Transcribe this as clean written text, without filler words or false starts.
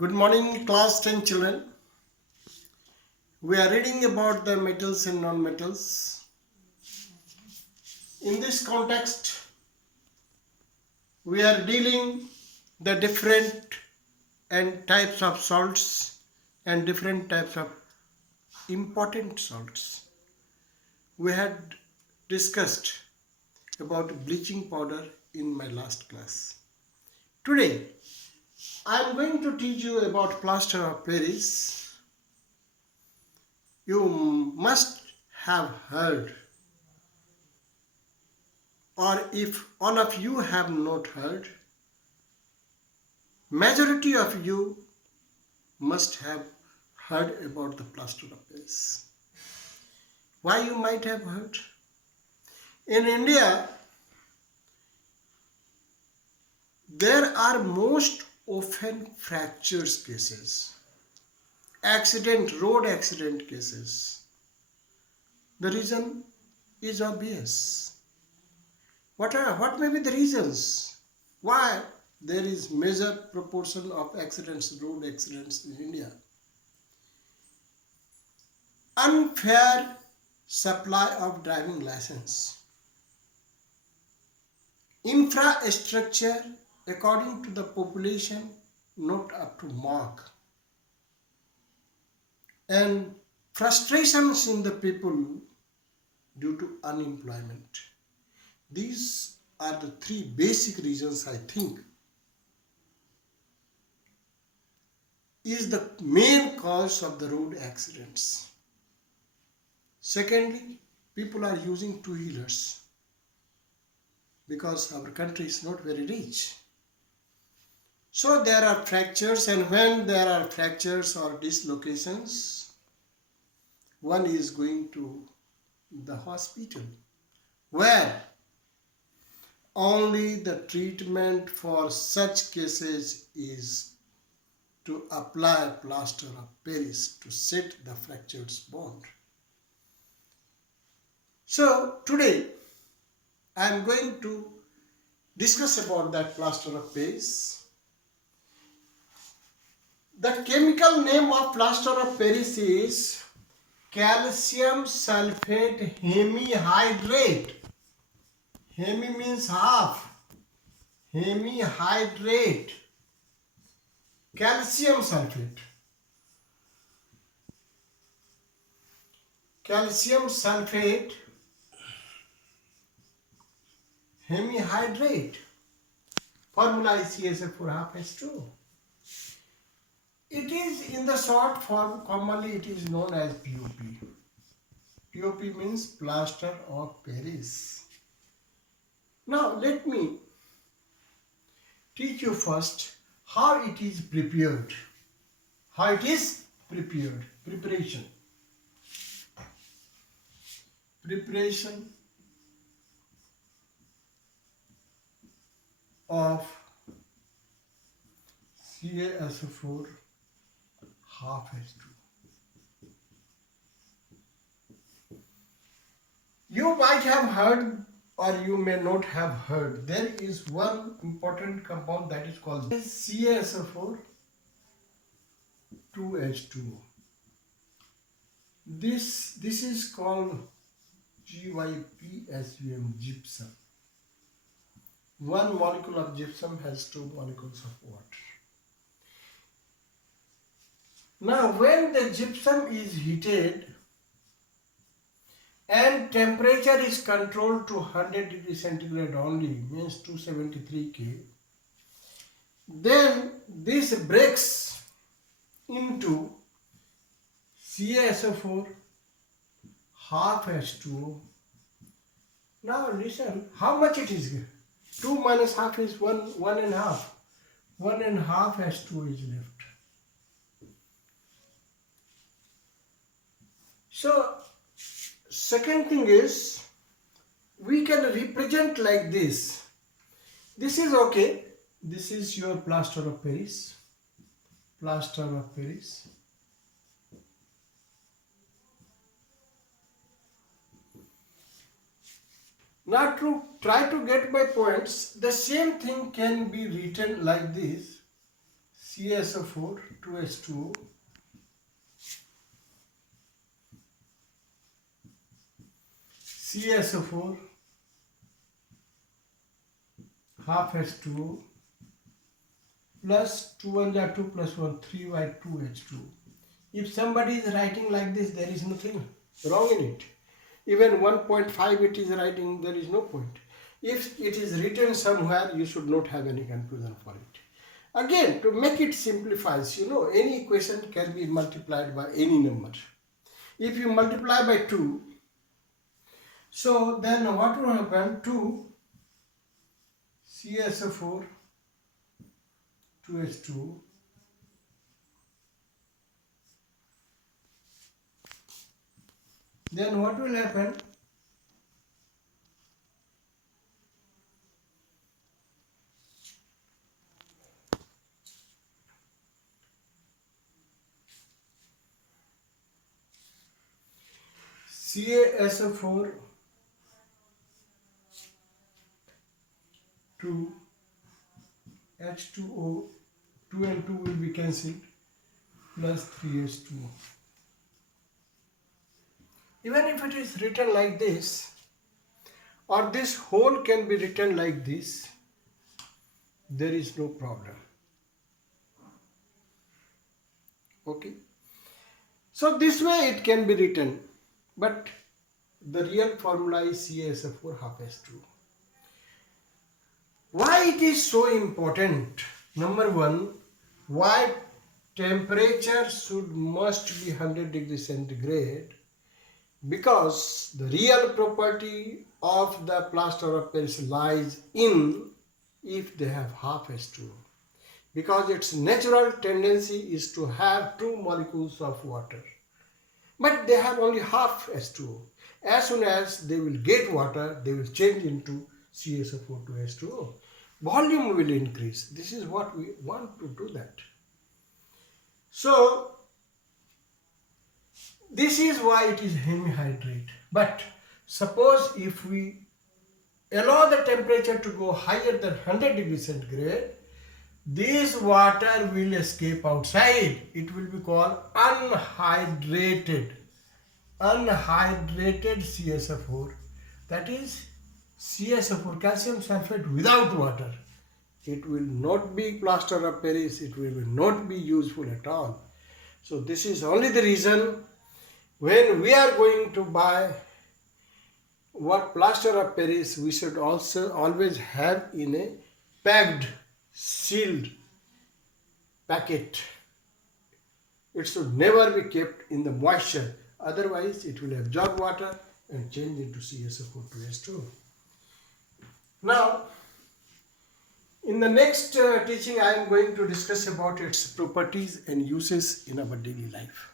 Good morning, class 10 children. We are reading about the metals and non-metals. In this context, we are dealing the different and types of salts and different types of important salts. We had discussed about bleaching powder in my last class. Today, I am going to teach you about plaster of Paris. You must have heard, or if all of you have not heard, majority of you must have heard about the plaster of Paris. Why you might have heard? In India, there are most often fractures cases, road accident cases. The reason is obvious. What may be the reasons why there is major proportion of road accidents in India? Unfair supply of driving license. Infrastructure according to the population not up to mark. And frustrations in the people due to unemployment. These are the three basic reasons I think is the main cause of the road accidents. Secondly, people are using two-wheelers because our country is not very rich. So there are fractures, and when there are fractures or dislocations, one is going to the hospital where only the treatment for such cases is to apply plaster of Paris to set the fractured bond. So today I am going to discuss about that plaster of Paris. The chemical name of plaster of Paris is calcium sulfate hemihydrate. Hemi means half. Hemihydrate. Calcium sulfate. Calcium sulfate hemihydrate. Formula is CSF4 half H2. It is in the short form, commonly it is known as POP. POP means plaster of Paris. Now let me teach you first how it is prepared. How it is prepared. Preparation. Preparation of CaSO4 half H2. You might have heard or you may not have heard. There is one important compound that is called CaSO4 2H2O. This is called GYPSUM, gypsum. One molecule of gypsum has two molecules of water. Now when the gypsum is heated and temperature is controlled to 100 degrees centigrade only, means 273 K, then this breaks into CaSO4 half H2O. Now listen, how much it is? 2 minus half is 1 and half. 1 and half H2O is left. So second thing is, we can represent like this. This is okay. This is your plaster of Paris. Plaster of Paris. Now to try to get my points, the same thing can be written like this. CaSO4 2H2O CaSO4 half H2O plus 2 1 are 2 plus 1 3 by 2 H2O. If somebody is writing like this, there is nothing wrong in it. Even 1.5 it is writing, there is no point. If it is written somewhere, you should not have any confusion for it. Again, to make it simplifies, any equation can be multiplied by any number. If you multiply by 2, so then what will happen? 2 CaSO4 2H2O then what will happen? CaSO4 2 H2O 2 and 2 will be cancelled plus 3H2O. Even if it is written like this, or this whole can be written like this, there is no problem. Okay. So this way it can be written, but the real formula is CaSO4 half H2O. Why it is so important? Number one, why temperature must be 100 degrees centigrade? Because the real property of the plaster of Paris lies in if they have half H2O. Because its natural tendency is to have two molecules of water. But they have only half H2O. As soon as they will get water, they will change into CaSO4 to H2O. Volume will increase. This is what we want to do that. So, this is why it is hemihydrate. But suppose if we allow the temperature to go higher than 100 degrees centigrade, this water will escape outside. It will be called unhydrated CaSO4. That is CaSO4, calcium sulfate without water. It will not be plaster of Paris. It will not be useful at all. So this is only the reason when we are going to buy what plaster of Paris, we should also always have in a packed, sealed packet. It should never be kept in the moisture. Otherwise, it will absorb water and change into CaSO4 to H2O. Now, in the next teaching, I am going to discuss about its properties and uses in our daily life.